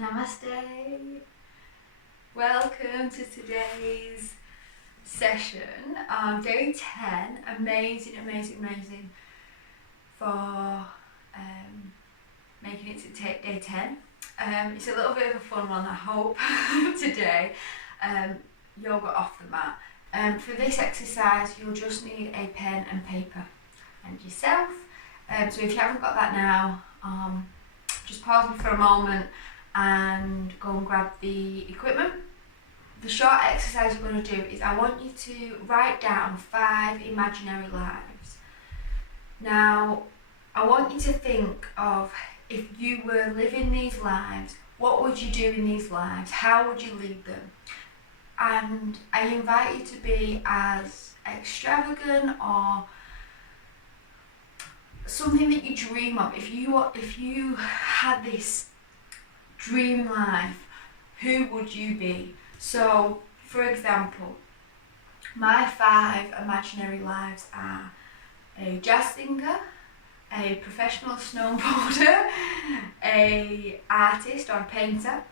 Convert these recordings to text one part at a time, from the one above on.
Namaste. Welcome to today's session, day 10. Amazing for making it to day 10. It's a little bit of a fun one, I hope, today. Yoga off the mat. For this exercise, you'll just need a pen and paper and yourself. So if you haven't got that now, just pause me for a moment and go and grab the equipment. The short exercise we're going to do is I want you to write down 5 imaginary lives. Now, I want you to think of, if you were living these lives, what would you do in these lives? How would you lead them? And I invite you to be as extravagant or something that you dream of. If you had this dream life, who would you be? So, for example, my 5 imaginary lives are a jazz singer, a professional snowboarder, a artist or a painter,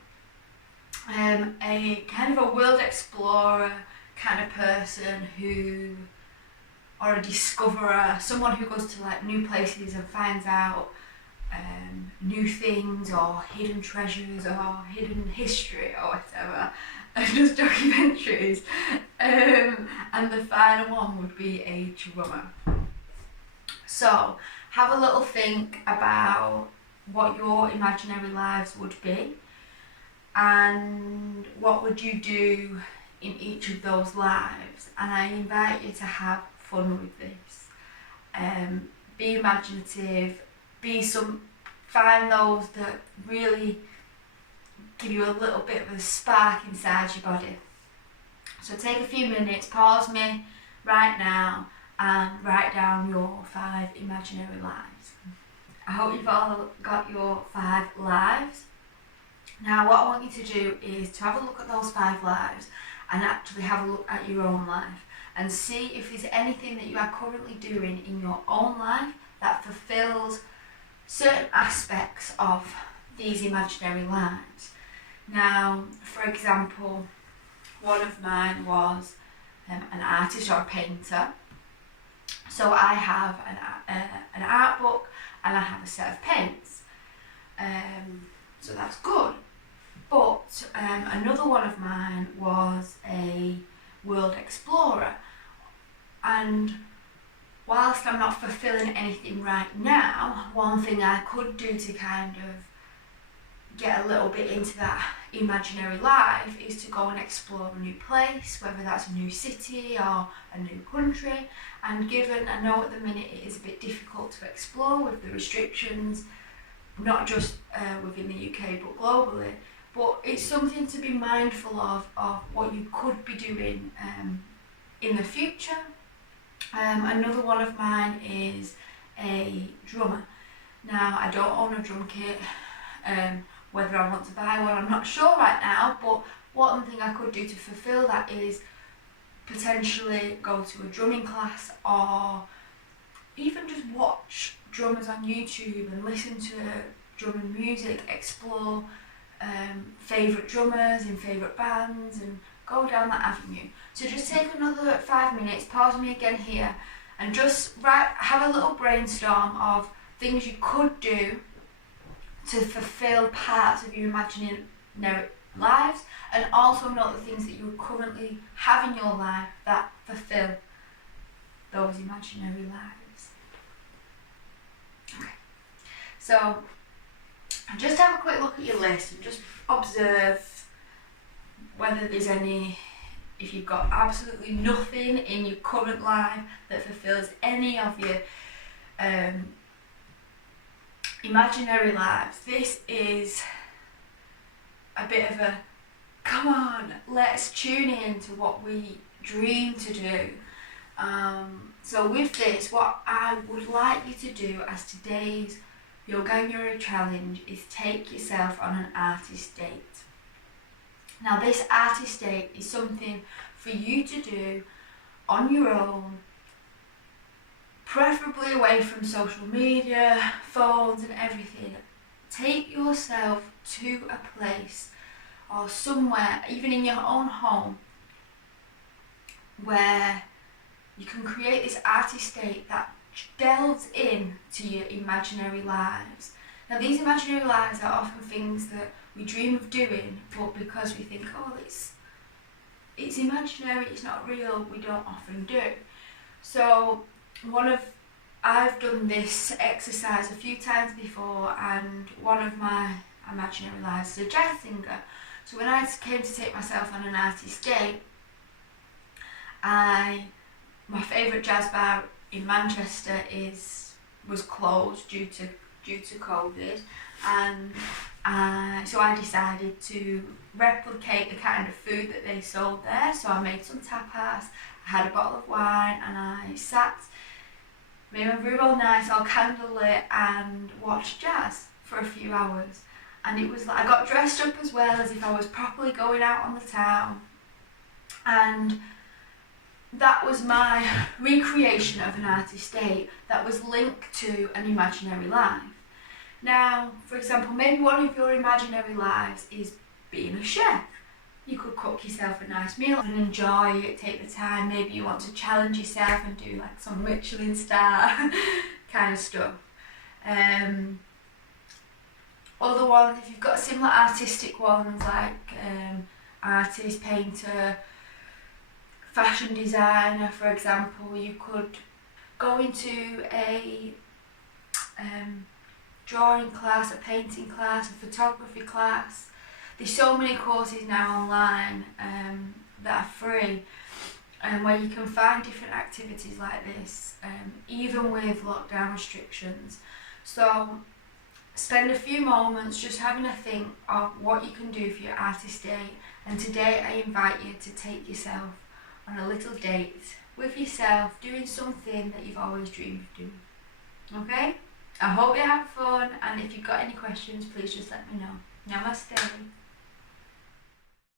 a kind of a world explorer kind of person or a discoverer, someone who goes to like new places and finds out new things or hidden treasures or hidden history or whatever, and just documentaries. And the final one would be a drummer. So have a little think about what your imaginary lives would be and what would you do in each of those lives. And I invite you to have fun with this. Be imaginative, find those that really give you a little bit of a spark inside your body. So take a few minutes, pause me right now and write down your 5 imaginary lives. I hope you've all got your 5 lives. Now what I want you to do is to have a look at those 5 lives and actually have a look at your own life and see if there's anything that you are currently doing in your own life that fulfills certain aspects of these imaginary lives. Now, for example, one of mine was an artist or a painter. So I have an art book and I have a set of paints. So that's good. But another one of mine was a world explorer. And whilst I'm not fulfilling anything right now, one thing I could do to kind of get a little bit into that imaginary life is to go and explore a new place, whether that's a new city or a new country. And given I know at the minute it is a bit difficult to explore with the restrictions, not just within the UK but globally, but it's something to be mindful of what you could be doing in the future. Another one of mine is a drummer. Now, I don't own a drum kit. Whether I want to buy one, I'm not sure right now, but one thing I could do to fulfill that is potentially go to a drumming class or even just watch drummers on YouTube and listen to drumming music, explore favourite drummers in favourite bands and go down that avenue. So just take another 5 minutes, pause me again here, and just have a little brainstorm of things you could do to fulfill parts of your imaginary lives, and also note the things that you currently have in your life that fulfill those imaginary lives. Okay, so just have a quick look at your list and just observe whether there's if you've got absolutely nothing in your current life that fulfills any of your imaginary lives. This is a bit of a, come on, let's tune in to what we dream to do. So with this, what I would like you to do as today's Yoganuary challenge is take yourself on an artist date. Now this artist date is something for you to do on your own, preferably away from social media, phones and everything. take yourself to a place or somewhere, even in your own home, where you can create this artist state that delves in to your imaginary lives. Now, these imaginary lives are often things that we dream of doing, but because we think, oh, it's imaginary, it's not real, we don't often do. So I've done this exercise a few times before, and one of my imaginary lives is a jazz singer. So when I came to take myself on an artist date, my favourite jazz bar in Manchester was closed due to COVID, and so I decided to replicate the kind of food that they sold there. So I made some tapas, I had a bottle of wine, and I made my room all nice, all candlelit, and watched jazz for a few hours. And it was like, I got dressed up as well, as if I was properly going out on the town, and that was my recreation of an artist date that was linked to an imaginary life. Now, for example, maybe one of your imaginary lives is being a chef. You could cook yourself a nice meal and enjoy it, take the time. Maybe you want to challenge yourself and do like some Michelin star kind of stuff. Other ones, if you've got similar artistic ones like artist, painter, fashion designer, for example, you could go into a drawing class, a painting class, a photography class. There's so many courses now online that are free, where you can find different activities like this, even with lockdown restrictions. So spend a few moments just having a think of what you can do for your artist day, and today I invite you to take yourself on a little date with yourself, doing something that you've always dreamed of doing. Okay? I hope you have fun, and if you've got any questions, please just let me know. Namaste.